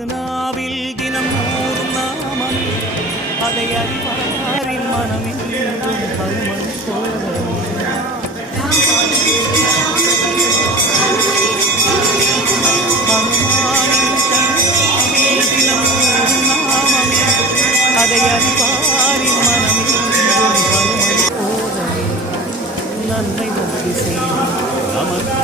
திருநாவில் தினம் ஊறும் நாமம் அதை அறிவாரின் மனமில் பருமன் தினம் ஊறும் நாமம் அதை அறிவாரின் மனமில் பருமன் நன்மை நன்றி செய்யும் நமக்கு